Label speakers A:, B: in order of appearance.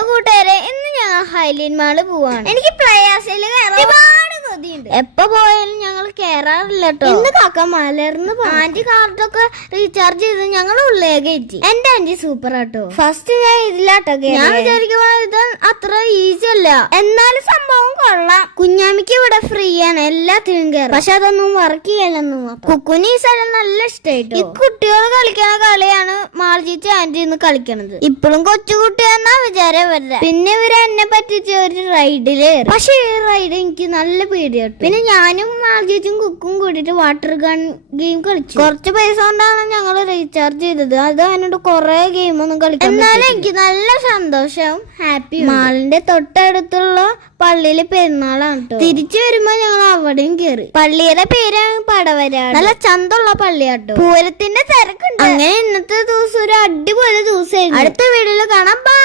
A: Hello കൂട്ടുകാരെ ഇന്ന് ഞങ്ങൾ ഹൈലൈൻ മാൾ പോവാണ്. എനിക്ക് പ്രയാസിൽ ഒരുപാട് കൊതിയുണ്ട് എപ്പോ പോയാലും ഞങ്ങൾ കേറാറില്ല കേട്ടോ ഇന്ന് കാക്ക മലർന്ന് ആന്റി കാർഡൊക്കെ റീചാർജ് ചെയ്ത് ഞങ്ങൾ ഉള്ളിലേക്ക് എത്തി എന്റെ ആന്റി സൂപ്പർ ആട്ടോ. ഫസ്റ്റ് ഞാൻ ഇതിലാട്ടോ ഞാൻ വിചാരിക്കുമ്പോ ഇത് അത്ര ഈസി അല്ല. എന്നാലും സംഭവം കൊള്ളാം. കുഞ്ഞാമിക്ക് ഇവിടെ ഫ്രീ ആണ്. എല്ലാത്തിനും കേറും. പക്ഷെ അതൊന്നും വർക്ക് ചെയ്യാനൊന്നും കുക്കുന് ഈ സ്ഥലം നല്ല ഇഷ്ടമായിട്ട് ഈ കുട്ടികൾ കളിക്കുന്ന കളിയാണ് മാർജിച്ച് ആന്റി ഇന്ന് കളിക്കണത്. ഇപ്പോഴും കൊച്ചുകുട്ടി എന്നാ വിചാരം വരില്ല പിന്നെ ഇവർ എന്നെ പറ്റിച്ച് ഒരു റൈഡിൽ പക്ഷെ ഈ റൈഡ് എനിക്ക് നല്ല പേടിയാട്ടു പിന്നെ ഞാനും മാർജിച്ചും കുക്കും കൂടിയിട്ട് വാട്ടർ ഗൺ ഗെയിം കളിച്ചു. കുറച്ച് പൈസ കൊണ്ടാണ് ഞങ്ങൾ റീചാർജ് ചെയ്തത്. അത് അതിനോട് കുറെ ഗെയിമൊന്നും കളിക്കാൻ എന്നാലും എനിക്ക് നല്ല സന്തോഷവും ഹാപ്പി മാളിന്റെ തൊട്ടടുത്തുള്ള പള്ളിയിലെ പെരുന്നാളാണ് തിരിച്ചു വരുമ്പോ ഞങ്ങൾ അവിടെയും കേറി. പള്ളിയുടെ പേരാണ് പടവരാണ് നല്ല ചന്തമുള്ള പള്ളിയാട്ടോ. പൂരത്തിന്റെ തിരക്കുണ്ട്. അങ്ങനെ ഇന്നത്തെ ദിവസം ഒരു അടിപൊളി ദിവസമായിരുന്നു. അടുത്ത വീഡിയോയിൽ കാണാം. ബൈ